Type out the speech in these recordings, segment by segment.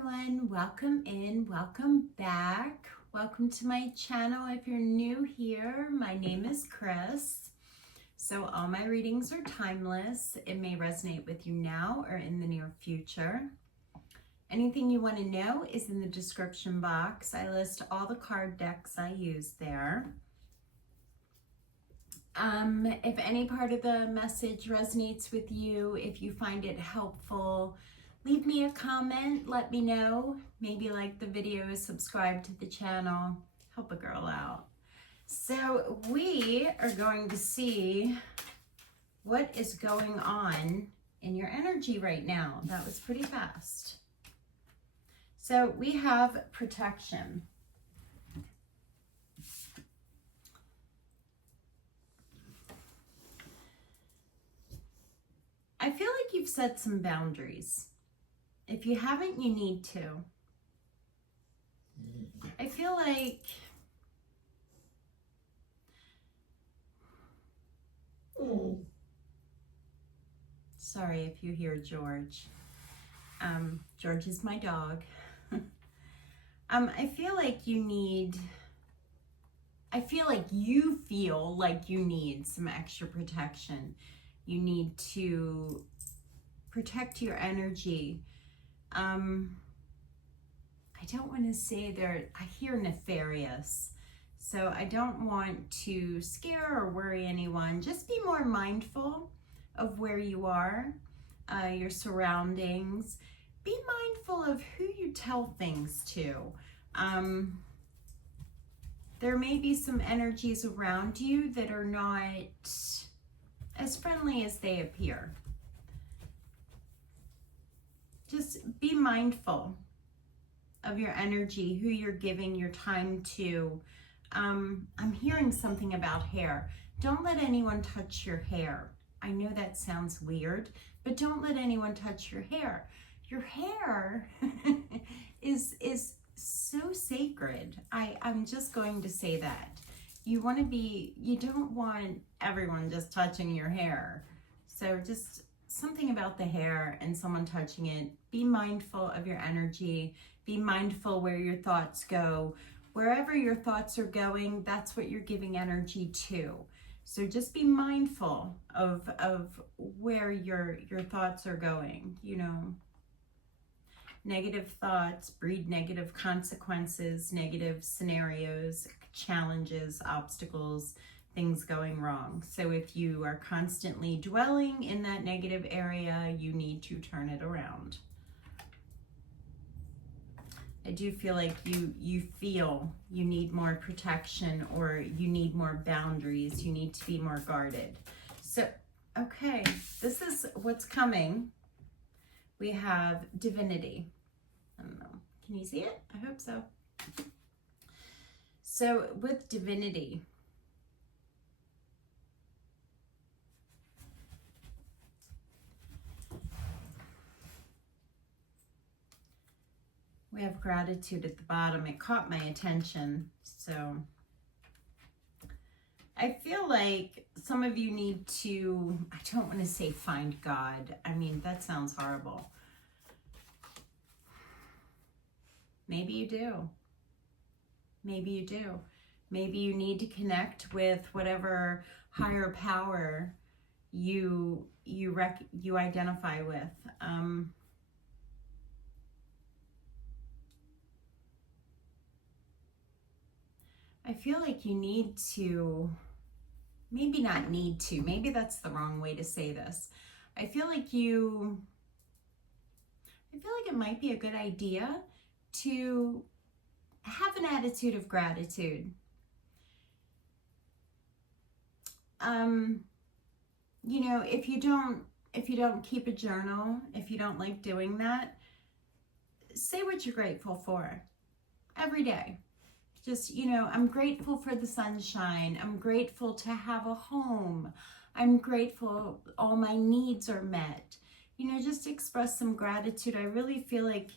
everyone, welcome in, welcome back, welcome to my channel. If you're new here, my name is Chris. So all my readings are timeless. It may resonate with you now or in the near future. Anything you want to know is in the description box. I list all the card decks I use there. If any part of the message resonates with you, if you find it helpful, leave me a comment, let me know. Maybe like the video, subscribe to the channel, help a girl out. So we are going to see what is going on in your energy right now. That was pretty fast. So we have protection. I feel like you've set some boundaries. If you haven't, you need to. I feel like sorry if you hear George. George is my dog. I feel like you feel like you need some extra protection. You need to protect your energy. I don't want to say I hear nefarious. So I don't want to scare or worry anyone. Just be more mindful of where you are, your surroundings. Be mindful of who you tell things to. There may be some energies around you that are not as friendly as they appear. Just be mindful of your energy, who you're giving your time to. I'm hearing something about hair. Don't let anyone touch your hair. I know that sounds weird, but don't let anyone touch your hair. Your hair is so sacred. I'm just going to say that. You don't want everyone just touching your hair. So just something about the hair and someone touching it. Be mindful of your energy. Be mindful where your thoughts go. Wherever your thoughts are going, that's what you're giving energy to. So just be mindful of where your thoughts are going. You know, negative thoughts breed negative consequences, negative scenarios, challenges, obstacles, things going wrong. So if you are constantly dwelling in that negative area, you need to turn it around. I do feel like you feel you need more protection, or you need more boundaries. You need to be more guarded. So, okay, this is what's coming. We have divinity. I don't know. Can you see it? I hope so. So with divinity, we have gratitude at the bottom. It caught my attention. So I feel like some of you need to, I don't want to say find God. I mean, that sounds horrible. Maybe you do. Maybe you do. Maybe you need to connect with whatever higher power you identify with. I feel like you need to, maybe not need to, maybe that's the wrong way to say this. I feel like it might be a good idea to have an attitude of gratitude. You know, if you don't keep a journal, if you don't like doing that, say what you're grateful for every day. Just, you know, I'm grateful for the sunshine. I'm grateful to have a home. I'm grateful all my needs are met. You know, just express some gratitude. I really feel like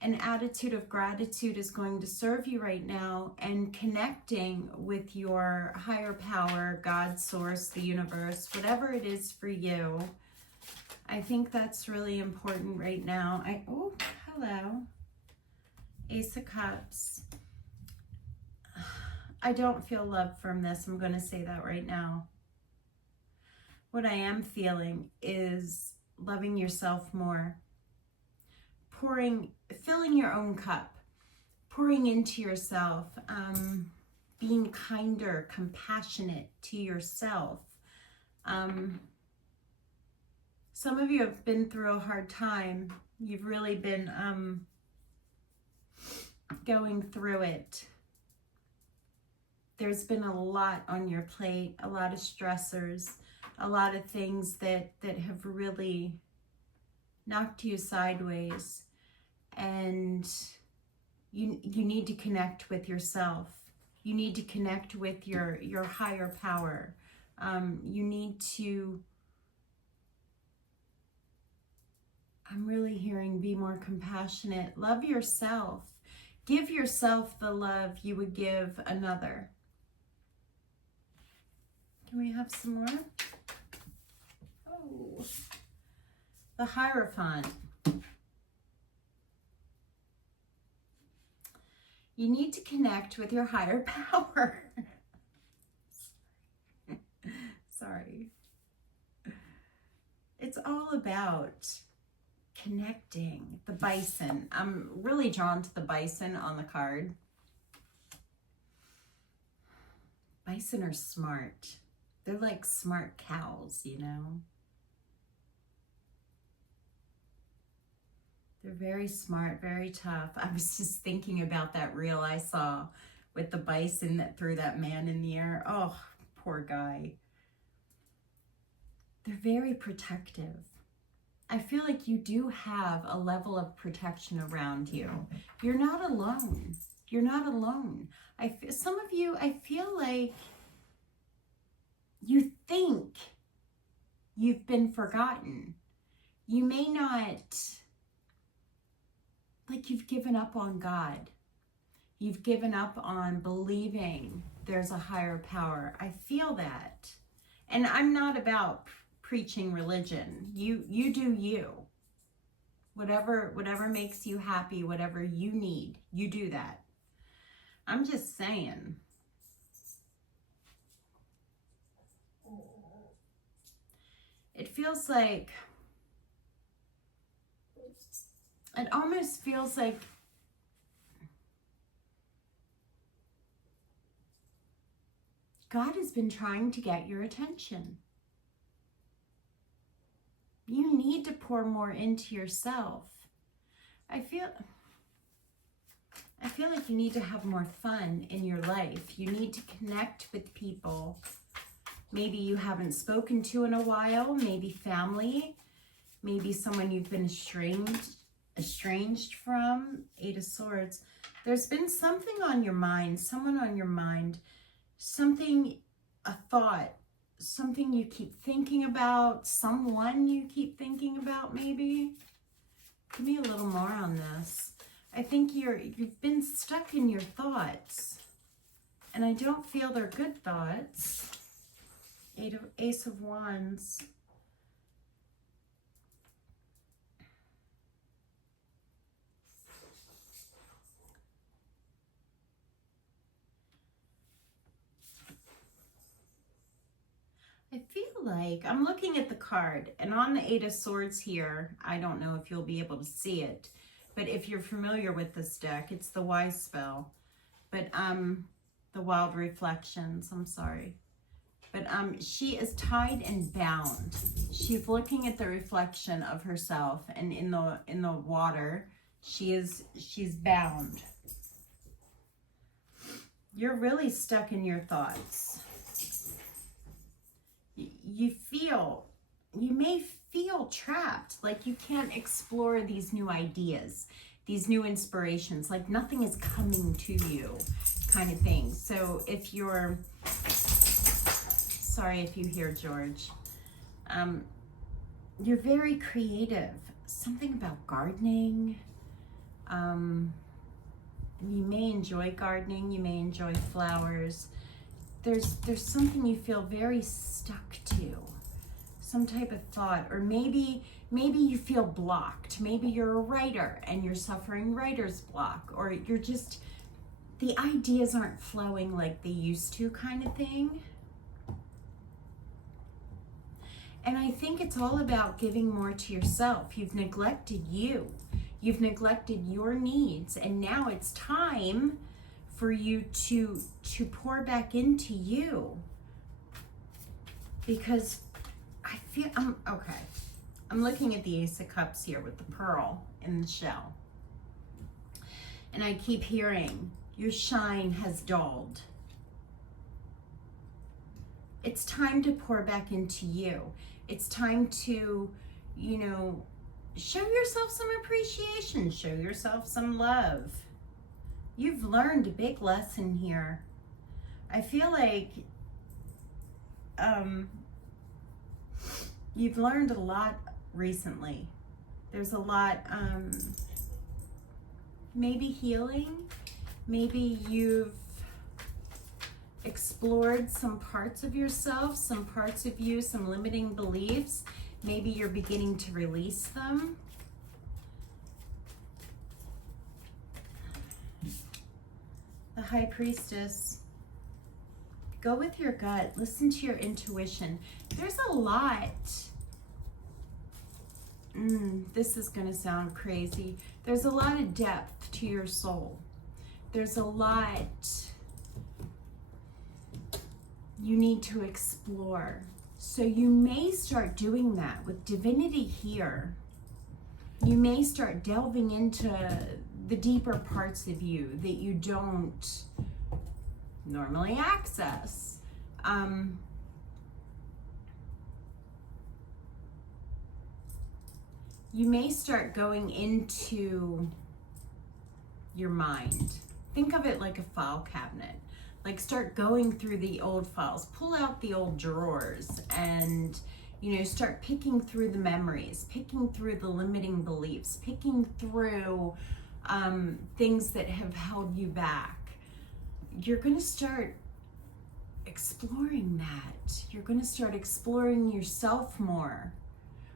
an attitude of gratitude is going to serve you right now, and connecting with your higher power, God, source, the universe, whatever it is for you. I think that's really important right now. Oh, hello. Ace of Cups. I don't feel love from this. I'm going to say that right now. What I am feeling is loving yourself more. Filling your own cup. Pouring into yourself. Being kinder, compassionate to yourself. Some of you have been through a hard time. You've really been going through it. There's been a lot on your plate, a lot of stressors, a lot of things that have really knocked you sideways. And you need to connect with yourself. You need to connect with your higher power. You need to, I'm really hearing, be more compassionate. Love yourself. Give yourself the love you would give another. Can we have some more? Oh, the Hierophant. You need to connect with your higher power. Sorry. It's all about connecting. The Bison. I'm really drawn to the Bison on the card. Bison are smart. They're like smart cows, you know. They're very smart, very tough. I was just thinking about that reel I saw with the bison that threw that man in the air. Oh, poor guy. They're very protective. I feel like you do have a level of protection around you. You're not alone. You're not alone. Some of you, I feel like you think you've been forgotten. You may not, like you've given up on God. You've given up on believing there's a higher power. I feel that. And I'm not about preaching religion. You do you. Whatever makes you happy, whatever you need, you do that. I'm just saying. It feels like, it almost feels like God has been trying to get your attention. You need to pour more into yourself. I feel like you need to have more fun in your life. You need to connect with people maybe you haven't spoken to in a while, maybe family, maybe someone you've been estranged from. 8 of Swords. There's been something on your mind, someone on your mind, something, a thought, something you keep thinking about, someone you keep thinking about maybe. Give me a little more on this. I think you've been stuck in your thoughts, and I don't feel they're good thoughts. Ace of Wands. I feel like I'm looking at the card, and on the 8 of Swords here, I don't know if you'll be able to see it, but if you're familiar with this deck, it's the Wyspell, but the Wild Reflections, I'm sorry. But she is tied and bound. She's looking at the reflection of herself, and in the water, she's bound. You're really stuck in your thoughts. You may feel trapped, like you can't explore these new ideas, these new inspirations, like nothing is coming to you, kind of thing. So if you're, sorry if you hear George, you're very creative. Something about gardening. You may enjoy gardening, you may enjoy flowers. There's something you feel very stuck to, some type of thought, or maybe Maybe you feel blocked. Maybe you're a writer and you're suffering writer's block, or you're just, the ideas aren't flowing like they used to, kind of thing. And I think it's all about giving more to yourself. You've neglected you. You've neglected your needs, and now it's time for you to pour back into you. Because I feel, okay. I'm looking at the Ace of Cups here with the pearl in the shell. And I keep hearing, your shine has dulled. It's time to pour back into you. It's time to, you know, show yourself some appreciation, show yourself some love. You've learned a big lesson here. I feel like you've learned a lot recently. There's a lot, maybe healing, maybe you've explored some parts of yourself, some parts of you, some limiting beliefs. Maybe you're beginning to release them. The High Priestess. Go with your gut. Listen to your intuition. There's a lot. This is going to sound crazy. There's a lot of depth to your soul. There's a lot you need to explore. So you may start doing that with divinity here. You may start delving into the deeper parts of you that you don't normally access. You may start going into your mind. Think of it like a file cabinet. Like, start going through the old files, pull out the old drawers, and, you know, start picking through the memories, picking through the limiting beliefs, picking through things that have held you back. You're going to start exploring that. You're going to start exploring yourself more,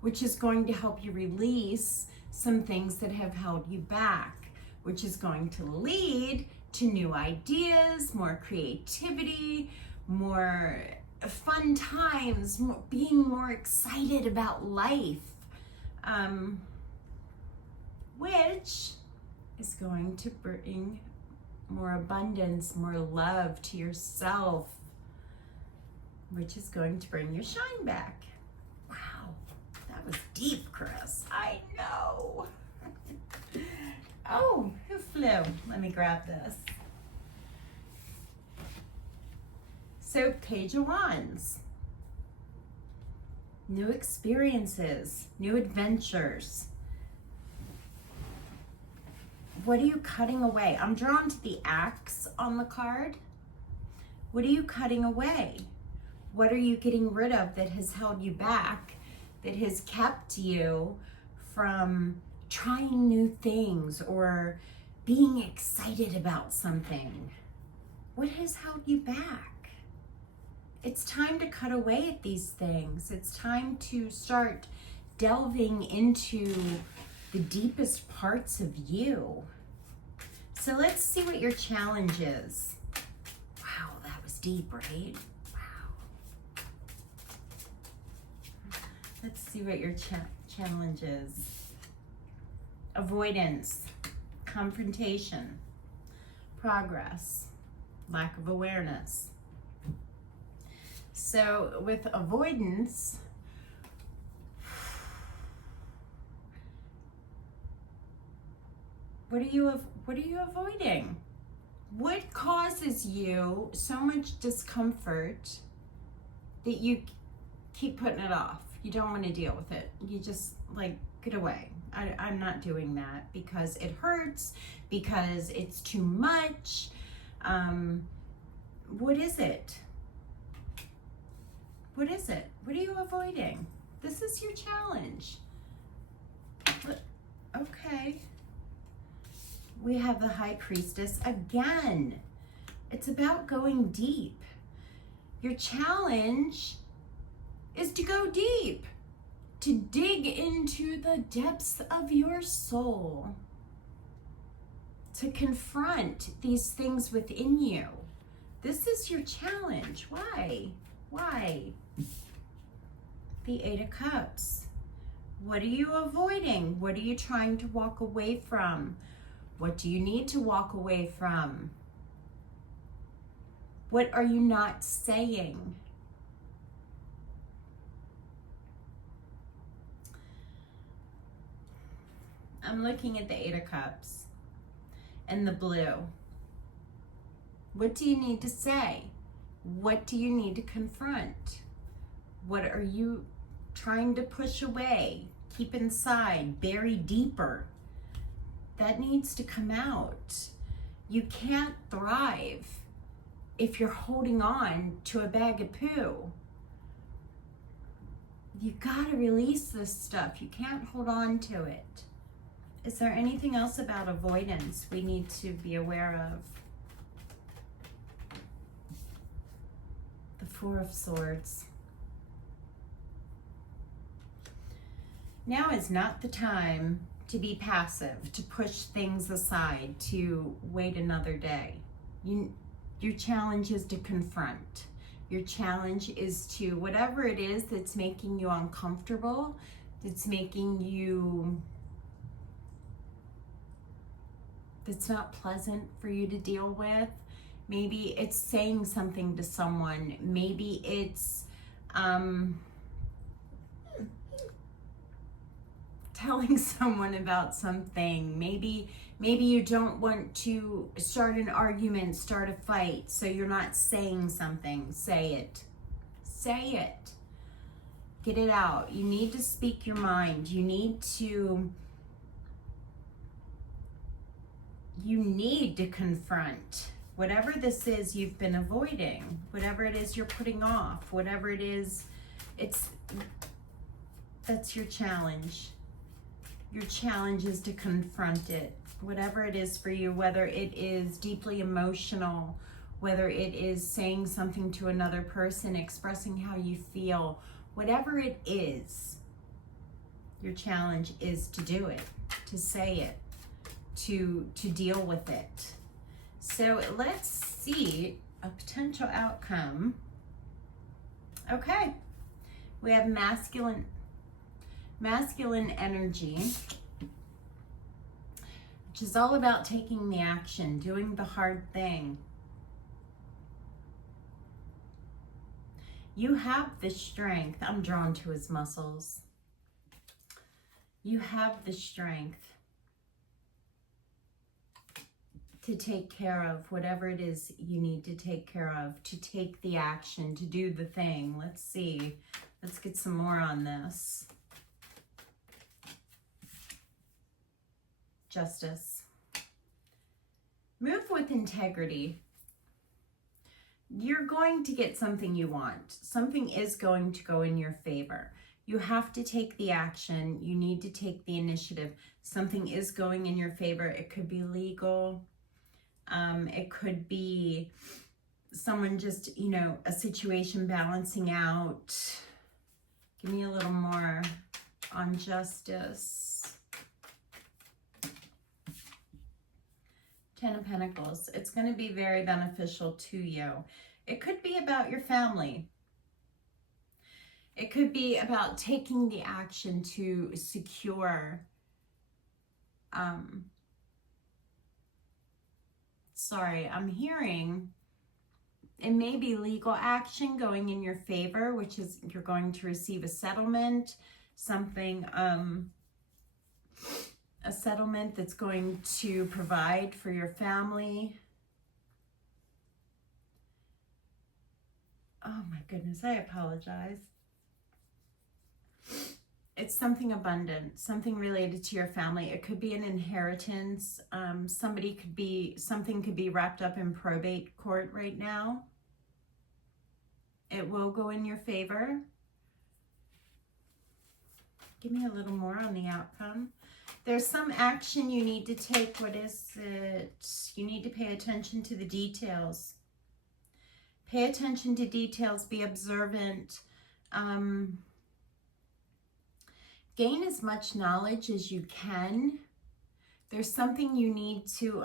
which is going to help you release some things that have held you back, which is going to lead to new ideas, more creativity, more fun times, being more excited about life, which is going to bring more abundance, more love to yourself, which is going to bring your shine back. Wow, that was deep, Chris. I know. Oh, who flew? Let me grab this. So, Page of Wands. New experiences, new adventures. What are you cutting away? I'm drawn to the axe on the card. What are you cutting away? What are you getting rid of that has held you back, that has kept you from trying new things or being excited about something? What has held you back? It's time to cut away at these things. It's time to start delving into the deepest parts of you. So let's see what your challenge is. Wow, that was deep, right? Wow. Let's see what your challenge is. Avoidance, confrontation, progress, lack of awareness. So with avoidance, what are you avoiding? What causes you so much discomfort that you keep putting it off? You don't want to deal with it. You just like, get away. I'm not doing that because it hurts, because it's too much. What is it? What is it? What are you avoiding? This is your challenge. Okay. We have the High Priestess again. It's about going deep. Your challenge is to go deep, to dig into the depths of your soul, to confront these things within you. This is your challenge. Why? Why? The Eight of Cups. What are you avoiding? What are you trying to walk away from? What do you need to walk away from? What are you not saying? I'm looking at the Eight of Cups and the blue. What do you need to say? What do you need to confront? What are you trying to push away, keep inside, bury deeper? That needs to come out. You can't thrive if you're holding on to a bag of poo. You gotta release this stuff. You can't hold on to it. Is there anything else about avoidance we need to be aware of? The Four of Swords. Now is not the time to be passive, to push things aside, to wait another day. Your challenge is to confront. Your challenge is to, whatever it is that's making you uncomfortable, that's making you, that's not pleasant for you to deal with. Maybe it's saying something to someone. Maybe it's telling someone about something. Maybe you don't want to start an argument, start a fight, so you're not saying something. Say it. Say it. Get it out. You need to speak your mind. You need to confront whatever this is you've been avoiding, whatever it is you're putting off, whatever it is, that's your challenge. Your challenge is to confront it, whatever it is for you, whether it is deeply emotional, whether it is saying something to another person, expressing how you feel, whatever it is, your challenge is to do it, to say it, to deal with it. So let's see a potential outcome. Okay, we have masculine energy, which is all about taking the action, doing the hard thing. You have the strength. I'm drawn to his muscles. You have the strength to take care of whatever it is you need to take care of, to take the action, to do the thing. Let's see. Let's get some more on this. Justice. Move with integrity. You're going to get something you want. Something is going to go in your favor. You have to take the action. You need to take the initiative. Something is going in your favor. It could be legal. It could be someone just, a situation balancing out. Give me a little more on justice. Ten of Pentacles. It's going to be very beneficial to you. It could be about your family. It could be about taking the action to secure sorry, I'm hearing it may be legal action going in your favor, which is you're going to receive a settlement, something, a settlement that's going to provide for your family. Oh my goodness, I apologize. It's something abundant, something related to your family. It could be an inheritance. Something could be wrapped up in probate court right now. It will go in your favor. Give me a little more on the outcome. There's some action you need to take. What is it? You need to pay attention to the details. Pay attention to details. Be observant. gain as much knowledge as you can. There's something you need to,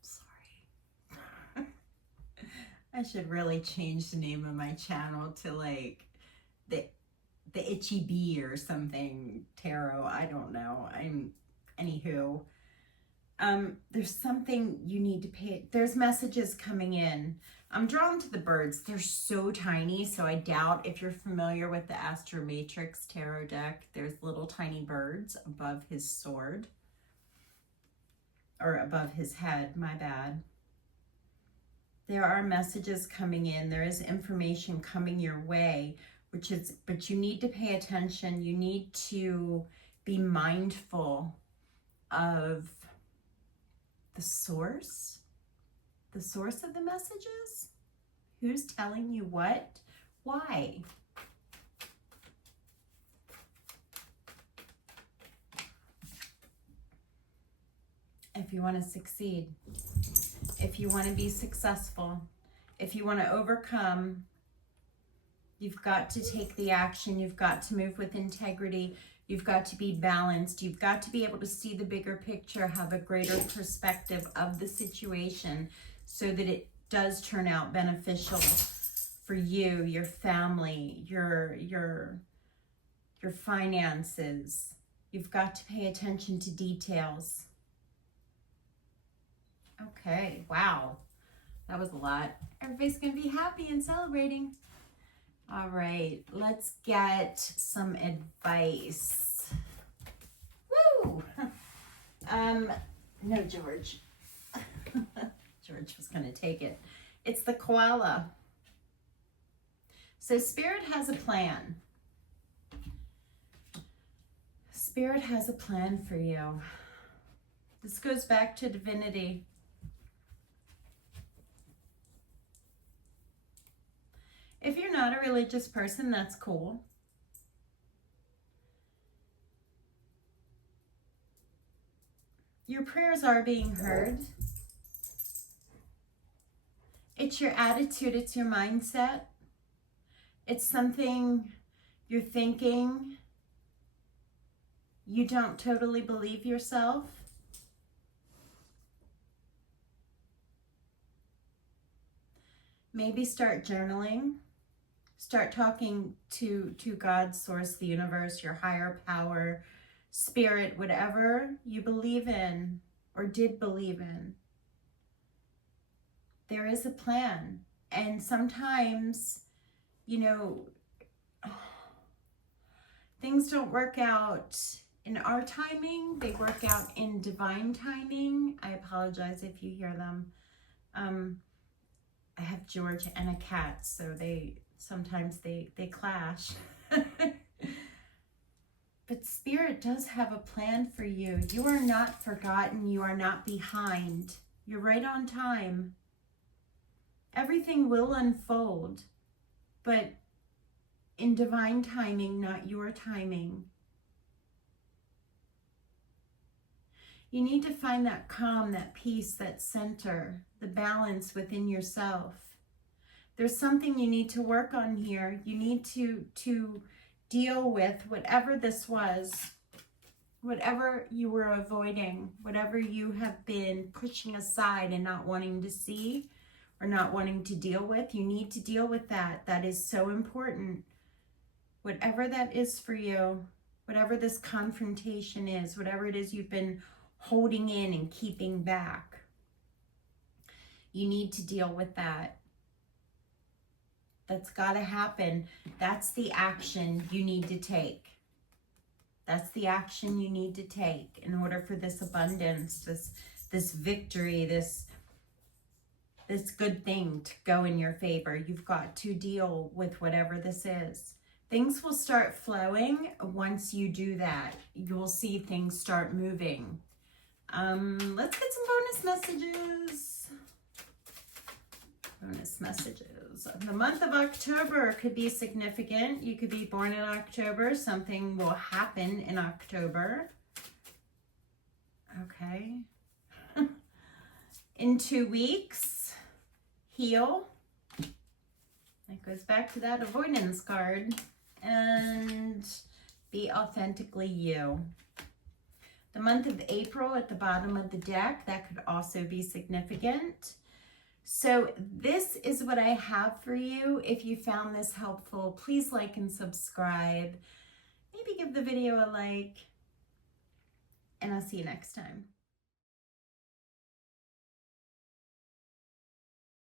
sorry. I should really change the name of my channel to like the Itchy Bee or something, tarot. I don't know. Anywho. There's something you need to pay. There's messages coming in. I'm drawn to the birds. They're so tiny, so I doubt if you're familiar with the AstroMatrix Tarot deck, there's little tiny birds above his sword. Or above his head, my bad. There are messages coming in. There is information coming your way, but you need to pay attention. You need to be mindful of the source of the messages. Who's telling you what? Why? If you want to succeed, if you want to be successful, if you want to overcome, you've got to take the action. You've got to move with integrity. You've got to be balanced. You've got to be able to see the bigger picture, have a greater perspective of the situation so that it does turn out beneficial for you, your family, your finances. You've got to pay attention to details. Okay, wow. That was a lot. Everybody's going to be happy and celebrating. All right, let's get some advice. Woo! No, George. George was going to take it. It's the koala. So Spirit has a plan. Spirit has a plan for you. This goes back to divinity. If you're not a religious person, that's cool. Your prayers are being heard. It's your attitude, it's your mindset. It's something you're thinking. You don't totally believe yourself. Maybe start journaling. Start talking to God, source, the universe, your higher power, spirit, whatever you believe in or did believe in. There is a plan. And sometimes, you know, things don't work out in our timing. They work out in divine timing. I apologize if you hear them. I have George and a cat, so sometimes they clash. But Spirit does have a plan for you. You are not forgotten. You are not behind. You're right on time. Everything will unfold, but in divine timing, not your timing. You need to find that calm, that peace, that center, the balance within yourself. There's something you need to work on here. You need to deal with whatever this was, whatever you were avoiding, whatever you have been pushing aside and not wanting to see or not wanting to deal with. You need to deal with that. That is so important. Whatever that is for you, whatever this confrontation is, whatever it is you've been holding in and keeping back, you need to deal with that. That's got to happen. That's the action you need to take. That's the action you need to take in order for this abundance, this victory, this good thing to go in your favor. You've got to deal with whatever this is. Things will start flowing once you do that. You'll see things start moving. Let's get some bonus messages. Bonus messages. The month of October could be significant. You could be born in October. Something will happen in October. Okay. In 2 weeks, heal. That goes back to that avoidance card. and be authentically you. The month of April at the bottom of the deck, that could also be significant. So this is what I have for you. If you found this helpful, please like and subscribe. Maybe give the video a like, and I'll see you next time.